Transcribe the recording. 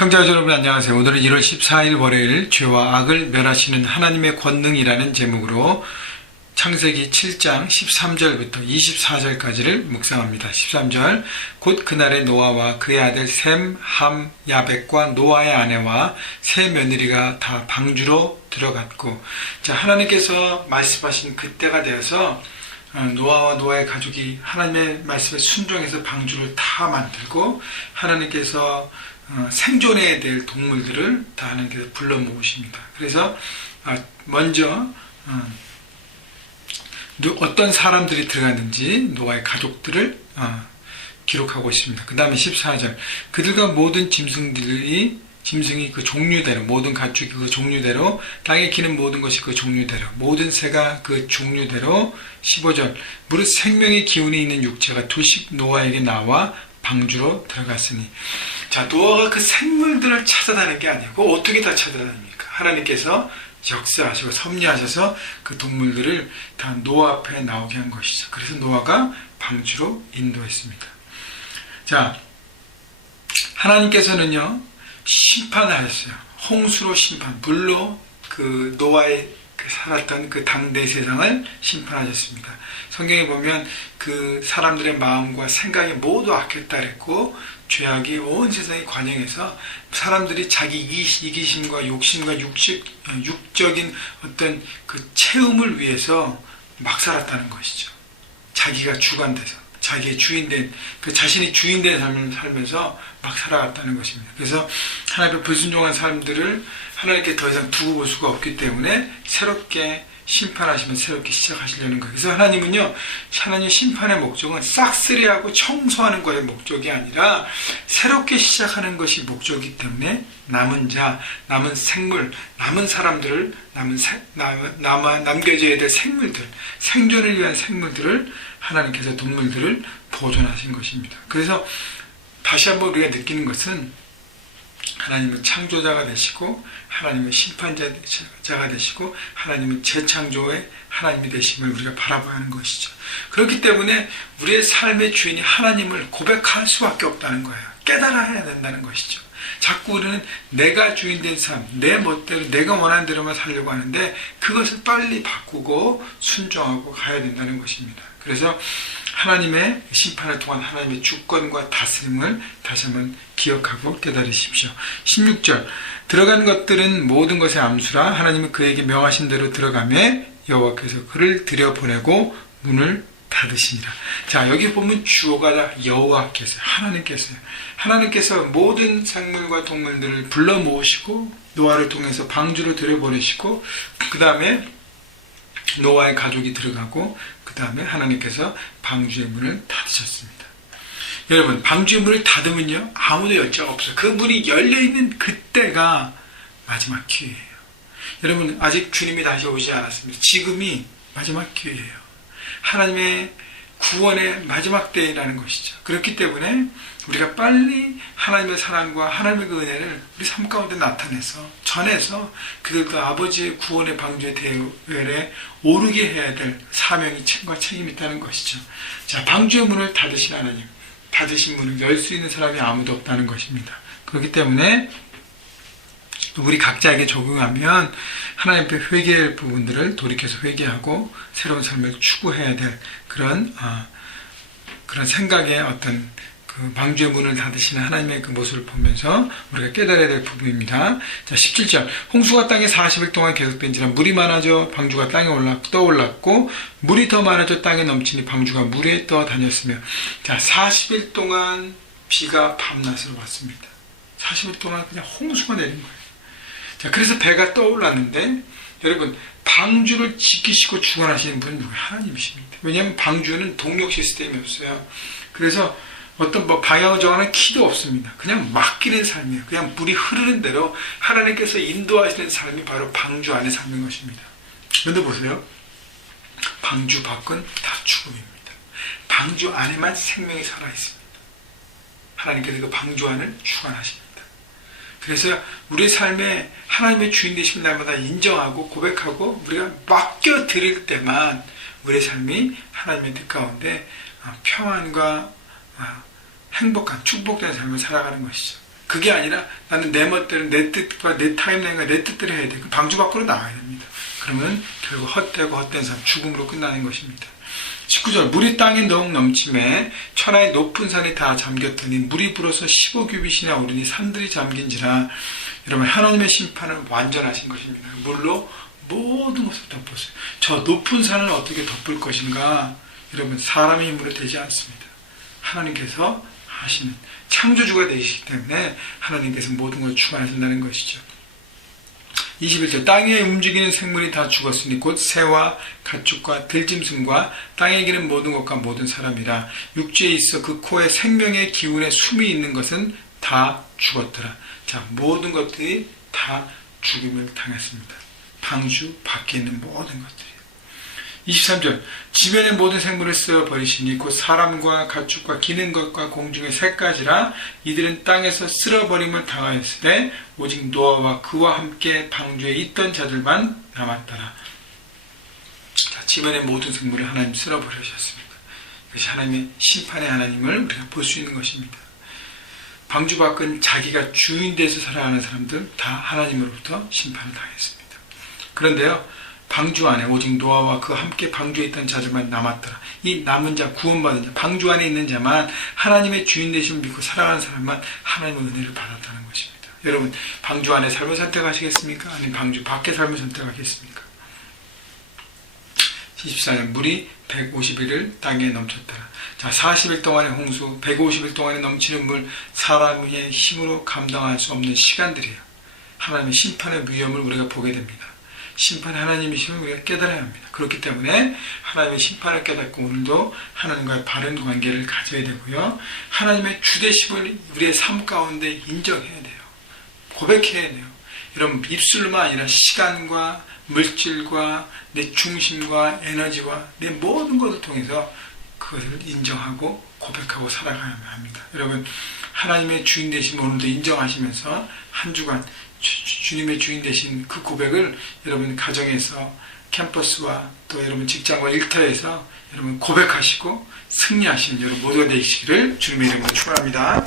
형제자 여러분 안녕하세요. 오늘은 1월 14일 월요일 죄와 악을 멸하시는 하나님의 권능이라는 제목으로 창세기 7장 13절부터 24절까지를 묵상합니다. 13절 곧 그날에 노아와 그의 아들 셈, 함, 야벳과 노아의 아내와 세 며느리가 다 방주로 들어갔고, 자, 하나님께서 말씀하신 그때가 되어서 노아와 노아의 가족이 하나님의 말씀에 순종해서 방주를 다 만들고, 하나님께서 생존해야 될 동물들을 다 하나님께서 불러 모으십니다. 그래서 먼저 어떤 사람들이 들어갔는지 노아의 가족들을 기록하고 있습니다. 그 다음에 14절 그들과 모든 짐승이 그 종류대로, 모든 가축이 그 종류대로, 땅에 기는 모든 것이 그 종류대로, 모든 새가 그 종류대로. 15절 무릇 생명의 기운이 있는 육체가 두식 노아에게 나와 방주로 들어갔으니. 자, 노아가 그 생물들을 찾아다니는 게 아니고 어떻게 다 찾아다닙니까? 하나님께서 역사하시고 섭리하셔서 그 동물들을 다 노아 앞에 나오게 한 것이죠. 그래서 노아가 방주로 인도했습니다. 자, 하나님께서는요 심판을 하셨어요. 홍수로 심판, 물로 그 노아의 살았던 그 당대 세상을 심판하셨습니다. 성경에 보면 그 사람들의 마음과 생각이 모두 악했다 그랬고, 죄악이 온 세상에 관영해서 사람들이 자기 이기심과 욕심과 육적인 어떤 그 체험을 위해서 막 살았다는 것이죠. 자기가 주관돼서, 자기의 주인된, 그 자신이 주인된 삶을 살면서 막 살아갔다는 것입니다. 그래서 하나님의 불순종한 사람들을 하나님께 더 이상 두고 볼 수가 없기 때문에 새롭게 심판하시면 새롭게 시작하시려는 거예요. 그래서 하나님은요, 하나님 심판의 목적은 싹쓸이하고 청소하는 것의 목적이 아니라 새롭게 시작하는 것이 목적이기 때문에 남은 자, 남은 생물, 남은 사람들을, 남겨져야 될 생물들, 생존을 위한 생물들을 하나님께서 동물들을 보존하신 것입니다. 그래서 다시 한번 우리가 느끼는 것은 하나님은 창조자가 되시고 하나님은 심판자가 되시고 하나님은 재창조의 하나님이 되심을 우리가 바라봐야 하는 것이죠. 그렇기 때문에 우리의 삶의 주인이 하나님을 고백할 수밖에 없다는 거예요. 깨달아야 된다는 것이죠. 자꾸 우리는 내가 주인된 삶, 내 멋대로 내가 원하는 대로만 살려고 하는데 그것을 빨리 바꾸고 순종하고 가야 된다는 것입니다. 그래서 하나님의 심판을 통한 하나님의 주권과 다스림을 다시 한번 기억하고 깨달으십시오. 16절 들어간 것들은 모든 것의 암수라 하나님은 그에게 명하신 대로 들어가매 여호와께서 그를 들여보내고 문을 닫으시니라. 자, 여기 보면 주어가 다 여호와께서요. 하나님께서 모든 생물과 동물들을 불러 모으시고 노아를 통해서 방주로 들여보내시고, 그 다음에 노아의 가족이 들어가고, 그 다음에 하나님께서 방주의 문을 닫으셨습니다. 여러분, 방주의 문을 닫으면요 아무도 열 자가 없어요. 그 문이 열려있는 그때가 마지막 기회예요. 여러분, 아직 주님이 다시 오지 않았습니다. 지금이 마지막 기회예요. 하나님의 구원의 마지막 때라는 것이죠. 그렇기 때문에 우리가 빨리 하나님의 사랑과 하나님의 그 은혜를 우리 삶 가운데 나타내서 전해서 그들도 아버지의 구원의 방주의 대열에 오르게 해야 될 사명이 책임이 있다는 것이죠. 자, 방주의 문을 닫으신 하나님, 닫으신 문을 열 수 있는 사람이 아무도 없다는 것입니다. 그렇기 때문에 우리 각자에게 적용하면 하나님 앞에 회개할 부분들을 돌이켜서 회개하고 새로운 삶을 추구해야 될 그런 생각의 어떤 그 방주의 문을 닫으시는 하나님의 그 모습을 보면서 우리가 깨달아야 될 부분입니다. 자, 17절 홍수가 땅에 40일 동안 계속된지라 물이 많아져 방주가 땅에 떠올랐고 물이 더 많아져 땅에 넘치니 방주가 물에 떠다녔으며. 자, 40일 동안 비가 밤낮으로 왔습니다. 40일 동안 그냥 홍수가 내린 거예요. 자, 그래서 배가 떠올랐는데, 여러분, 방주를 지키시고 주관하시는 분은 누구예요? 하나님이십니다. 왜냐하면 방주는 동력 시스템이 없어요. 그래서 어떤 방향을 정하는 키도 없습니다. 그냥 맡기는 삶이에요. 그냥 물이 흐르는 대로 하나님께서 인도하시는 삶이 바로 방주 안에 사는 것입니다. 그런데 보세요. 방주 밖은 다 죽음입니다. 방주 안에만 생명이 살아있습니다. 하나님께서 그 방주 안을 주관하십니다. 그래서 우리의 삶에 하나님의 주인 되신 날마다 인정하고 고백하고 우리가 맡겨드릴 때만 우리의 삶이 하나님의 뜻 가운데 평안과 행복한 축복된 삶을 살아가는 것이죠. 그게 아니라 나는 내 멋대로 내 뜻과 내 타임라인과 내 뜻대로 해야 돼. 방주 밖으로 나와야 됩니다. 그러면 결국 헛되고 헛된 삶, 죽음으로 끝나는 것입니다. 19절 물이 땅에 너욱 넘침에 천하의 높은 산이 다 잠겼더니 물이 불어서 15규빗이나 오르니 산들이 잠긴지라. 여러분 하나님의 심판은 완전하신 것입니다. 물로 모든 것을 덮었어요. 저 높은 산을 어떻게 덮을 것인가? 여러분 사람의 힘으로 되지 않습니다. 하나님께서 하시는 창조주가 되시기 때문에 하나님께서 모든 것을 주관하신다는 것이죠. 21절 땅 위에 움직이는 생물이 다 죽었으니 곧 새와 가축과 들짐승과 땅에 기는 모든 것과 모든 사람이라. 육지에 있어 그 코에 생명의 기운에 숨이 있는 것은 다 죽었더라. 자, 모든 것들이 다 죽음을 당했습니다. 방주 밖에 있는 모든 것들이. 23절 지면의 모든 생물을 쓸어 버리시니 곧 사람과 가축과 기는 것과 공중의 새까지라. 이들은 땅에서 쓸어버림을 당하였으되 오직 노아와 그와 함께 방주에 있던 자들만 남았더라. 자, 지면의 모든 생물을 하나님 쓸어버리셨습니다. 이것이 하나님의 심판의 하나님을 우리가 볼 수 있는 것입니다. 방주 밖은 자기가 주인 돼서 살아가는 사람들 다 하나님으로부터 심판을 당했습니다. 그런데요, 방주 안에 오직 노아와 그 함께 방주에 있던 자들만 남았더라. 이 남은 자, 구원받은 자, 방주 안에 있는 자만, 하나님의 주인 되심을 믿고 살아가는 사람만 하나님의 은혜를 받았다는 것입니다. 여러분, 방주 안에 삶을 선택하시겠습니까? 아니면 방주 밖에 삶을 선택하겠습니까? 24년 물이 150일을 땅에 넘쳤더라. 자, 40일 동안의 홍수, 150일 동안에 넘치는 물, 사람의 힘으로 감당할 수 없는 시간들이에요. 하나님의 심판의 위험을 우리가 보게 됩니다. 심판 하나님이심을 우리가 깨달아야 합니다. 그렇기 때문에 하나님의 심판을 깨닫고 오늘도 하나님과의 바른 관계를 가져야 되고요. 하나님의 주되심을 우리의 삶 가운데 인정해야 돼요. 고백해야 돼요. 이런 입술로만 아니라 시간과 물질과 내 중심과 에너지와 내 모든 것을 통해서 그것을 인정하고 고백하고 살아가야 합니다. 여러분 하나님의 주인 되심을 오늘도 인정하시면서 한 주간 주님의 주인 되신 그 고백을 여러분 가정에서 캠퍼스와 또 여러분 직장과 일터에서 여러분 고백하시고 승리하시는 여러분 모두가 되시기를 주님의 이름으로 축원합니다.